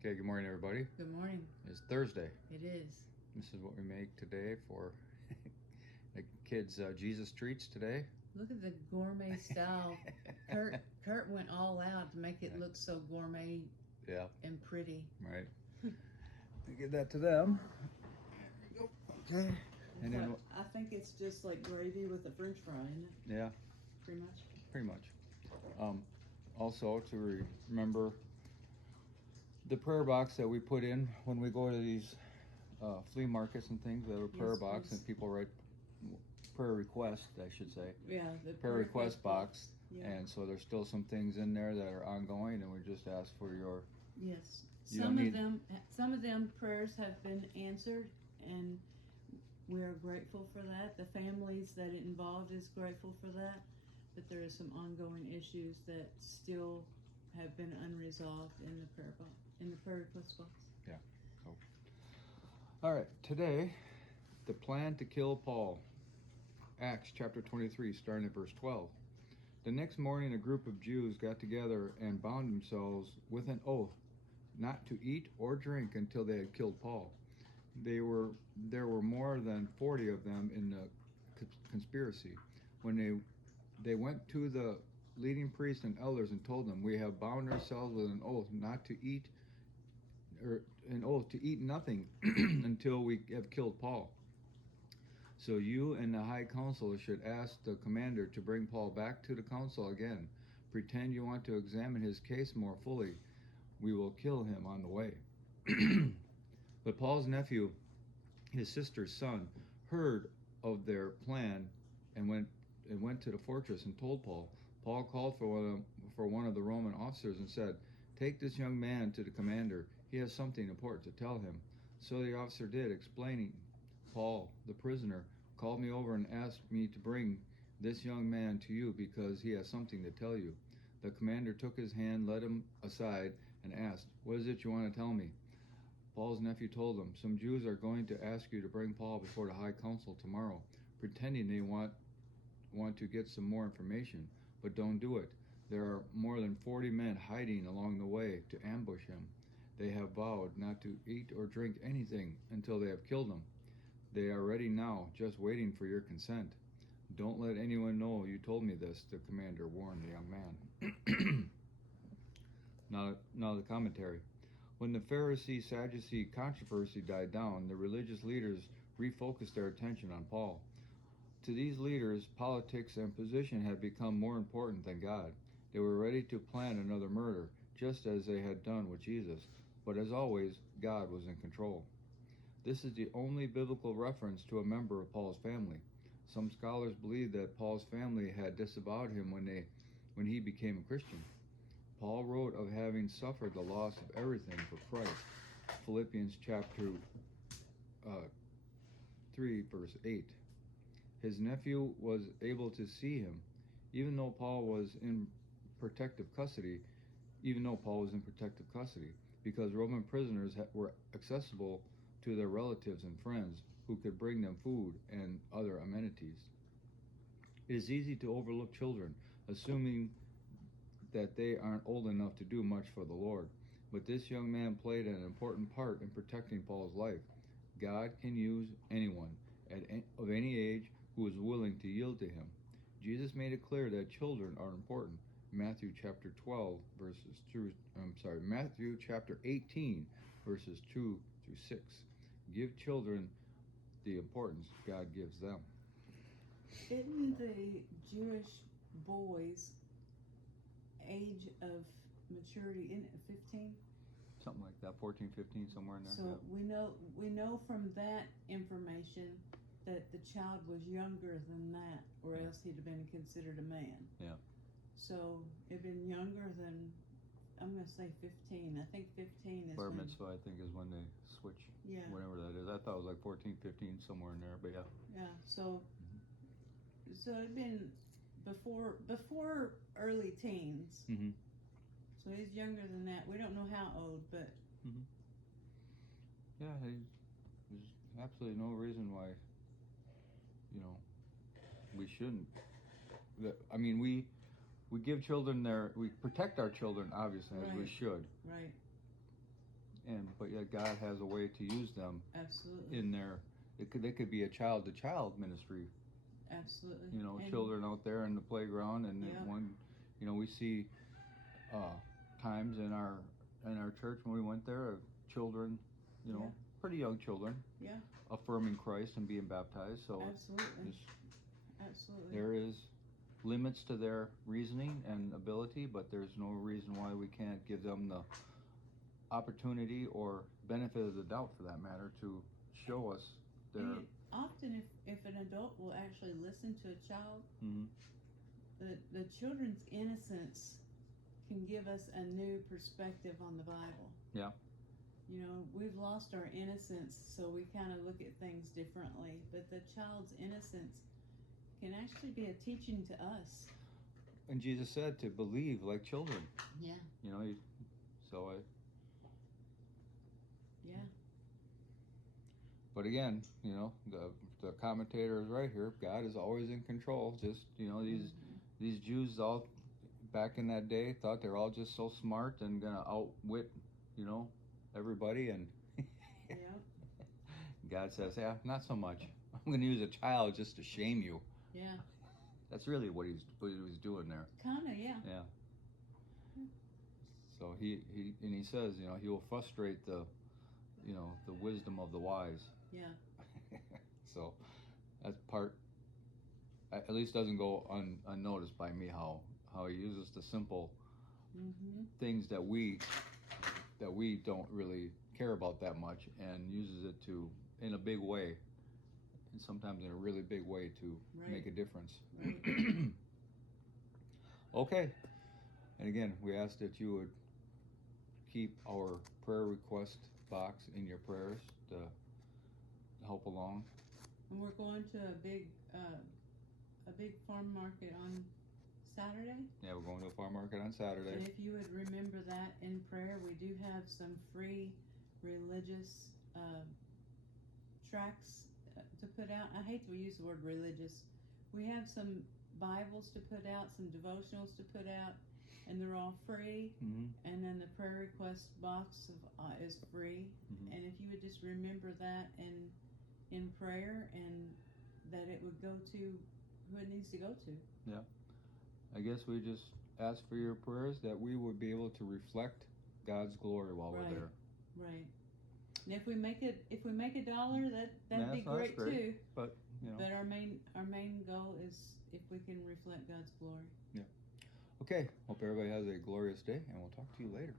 Okay, good morning, everybody. Good morning. It's Thursday. It is. This is what we make today for the kids' Jesus treats today. Look at the gourmet style. Kurt went all out to make it look so gourmet Yeah, and pretty. right. Give that to them. There we go. Okay. And then, I think it's just like gravy with a French fry, isn't it? yeah, Pretty much. pretty much. Also, to remember the prayer box that we put in when we go to these flea markets and things. We have a prayer Yes, box, please. and people write prayer request, I should say. Yeah, the Prayer request box. Yeah. And so there's still some things in there that are ongoing, and we just ask for your. Yes. You don't need- Some of them prayers have been answered, and we are grateful for that. The families that it involved is grateful for that, but there are some ongoing issues that still have been unresolved in the prayer box, in the prayer request box. Yeah. So. All right. Today, the plan to kill Paul. Acts chapter 23, starting at verse 12. The next morning, a group of Jews got together and bound themselves with an oath not to eat or drink until they had killed Paul. There were more than 40 of them in the conspiracy. When they went to the leading priests and elders and told them, "We have bound ourselves with an oath not to eat, or an oath to eat nothing until we have killed Paul. So you and the high council should ask the commander to bring Paul back to the council again. Pretend you want to examine his case more fully. We will kill him on the way." But Paul's nephew, his sister's son, heard of their plan and went to the fortress and told Paul. Paul called for one of the Roman officers and said, "Take this young man to the commander. He has something important to tell him." So the officer did, explaining. "Paul, the prisoner, called me over and asked me to bring this young man to you because he has something to tell you." The commander took his hand, led him aside, and asked, "What is it you want to tell me?" Paul's nephew told him, "Some Jews are going to ask you to bring Paul before the high council tomorrow, pretending they want to get some more information, but don't do it. There are more than 40 men hiding along the way to ambush him. They have vowed not to eat or drink anything until they have killed him. They are ready now, just waiting for your consent. Don't let anyone know you told me this," the commander warned the young man. Now the commentary. When the Pharisee-Sadducee controversy died down, the religious leaders refocused their attention on Paul. To these leaders, politics and position had become more important than God. They were ready to plan another murder, just as they had done with Jesus. But as always, God was in control. This is the only biblical reference to a member of Paul's family. Some scholars believe that Paul's family had disavowed him when he became a Christian. Paul wrote of having suffered the loss of everything for Christ. Philippians chapter 3, verse 8. His nephew was able to see him, even though Paul was in protective custody, because Roman prisoners were accessible to their relatives and friends who could bring them food and other amenities. It is easy to overlook children, assuming that they aren't old enough to do much for the Lord. But this young man played an important part in protecting Paul's life. God can use anyone of any age who is willing to yield to him. Jesus made it clear that children are important. Matthew chapter 18, verses 2 through 6. Give children the importance God gives them. Isn't the Jewish boys' age of maturity in 15? Something like that, 14, 15, somewhere in there. So yeah. we know from that information that the child was younger than that, or else he'd have been considered a man. Yeah. So it'd been younger than, I'm going to say 15. I think 15 is Bar when, mitzvah, I think, is when they switch. Yeah. Whatever that is. I thought it was like 14, 15, somewhere in there, but yeah. Yeah. So it'd been before early teens. Mm-hmm. So he's younger than that. We don't know how old, but Mm-hmm. Yeah, there's absolutely no reason why, we shouldn't. I mean, we give children we protect our children, obviously, as we Right. should. right. but yet God has a way to use them Absolutely. in their. They could be a child-to-child ministry. Absolutely. You know, And children out there in the playground, and Yeah. one, you know, we see times in our church when we went there of children, you know, Yeah. pretty young children, Yeah. affirming Christ and being baptized. So Absolutely. it's, Absolutely. there is limits to their reasoning and ability, but there's no reason why we can't give them the opportunity or benefit of the doubt, for that matter, to show us their. And often, if an adult will actually listen to a child, Mhm. the children's innocence can give us a new perspective on the Bible. Yeah. You know, we've lost our innocence, so we kind of look at things differently. But the child's innocence can actually be a teaching to us. And Jesus said to believe like children. Yeah. You know, so I. Yeah. But again, you know, the commentator is right here. God is always in control. Just, you know, these Jews all back in that day thought they're all just so smart and gonna outwit, you know, everybody, and Yeah. God says, yeah, not so much. I'm gonna use a child just to shame you. Yeah. That's really what he was doing there. Kinda, yeah. Yeah. So he says, you know, he will frustrate the wisdom of the wise. Yeah. So that part at least doesn't go unnoticed by me, how he uses the simple things that we don't really care about that much, and uses it to, in a big way, and sometimes in a really big way, to make a difference. Right. Okay. And again, we ask that you would keep our prayer request box in your prayers to help along. And we're going to a big farm market on Saturday. Yeah, we're going to a farm market on Saturday. And if you would remember that in prayer, we do have some free religious tracts to put out. I hate to use the word religious. We have some Bibles to put out, some devotionals to put out, and they're all free. Mm-hmm. And then the prayer request box is free. Mm-hmm. And if you would just remember that in prayer, and that it would go to who it needs to go to. Yeah. I guess we just ask for your prayers that we would be able to reflect God's glory while we're there. Right. And if we make $1, that'd be great too. But you know. But our main goal is if we can reflect God's glory. Yeah. Okay. Hope everybody has a glorious day, and we'll talk to you later.